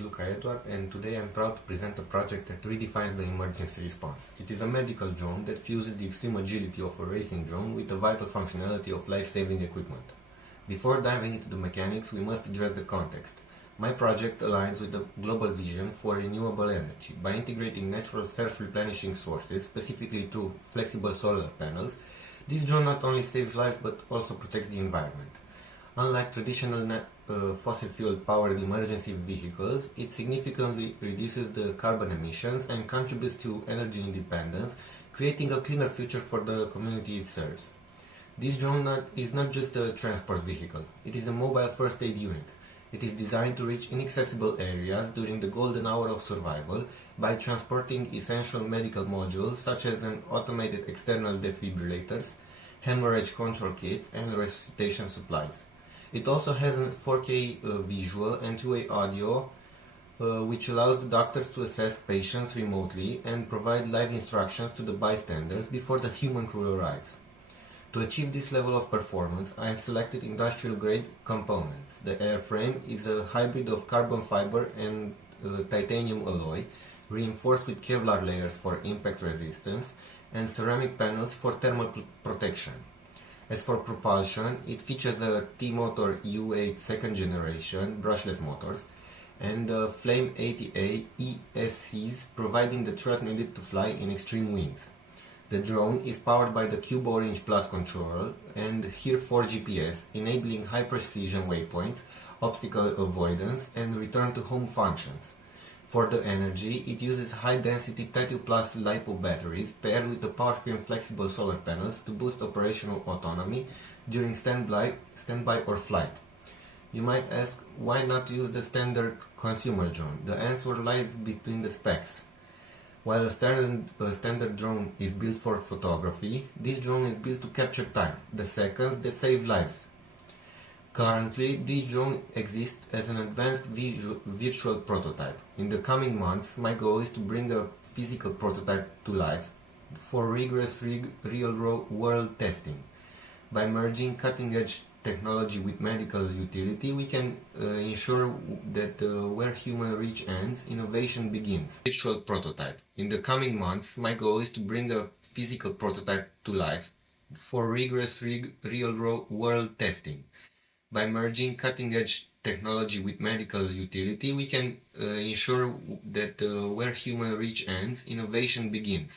is LUCA Eduard, and today I'm proud to present a project that redefines the emergency response. It is a medical drone that fuses the extreme agility of a racing drone with the vital functionality of life-saving equipment. Before diving into the mechanics, we must address the context. My project aligns with the global vision for renewable energy. By integrating natural self-replenishing sources, specifically through flexible solar panels, this drone not only saves lives but also protects the environment. Unlike traditional fossil fuel powered emergency vehicles, it significantly reduces the carbon emissions and contributes to energy independence, creating a cleaner future for the community it serves. This drone is not just a transport vehicle, it is a mobile first aid unit. It is designed to reach inaccessible areas during the golden hour of survival by transporting essential medical modules such as an automated external defibrillators, hemorrhage control kits, and resuscitation supplies. It also has a 4K visual and two-way audio, which allows the doctors to assess patients remotely and provide live instructions to the bystanders before the human crew arrives. To achieve this level of performance, I have selected industrial-grade components. The airframe is a hybrid of carbon fiber and titanium alloy, reinforced with Kevlar layers for impact resistance and ceramic panels for thermal protection. As for propulsion, it features a T-Motor U8 second generation brushless motors and Flame 80A ESCs, providing the thrust needed to fly in extreme winds. The drone is powered by the Cube Orange Plus controller and here 4 GPS, enabling high precision waypoints, obstacle avoidance, and return to home functions. For the energy, it uses high-density Titan Plus LiPo batteries paired with the powerful and flexible solar panels to boost operational autonomy during standby or flight. You might ask, why not use the standard consumer drone? The answer lies between the specs. While a standard drone is built for photography, this drone is built to capture time, the seconds that save lives. Currently, this drone exists as an advanced virtual prototype. In the coming months, my goal is to bring a physical prototype to life for rigorous real-world testing. By merging cutting-edge technology with medical utility, we can ensure that where human reach ends, innovation begins. Virtual prototype. In the coming months, my goal is to bring a physical prototype to life for rigorous real-world testing. By merging cutting-edge technology with medical utility, we can ensure that where human reach ends, innovation begins.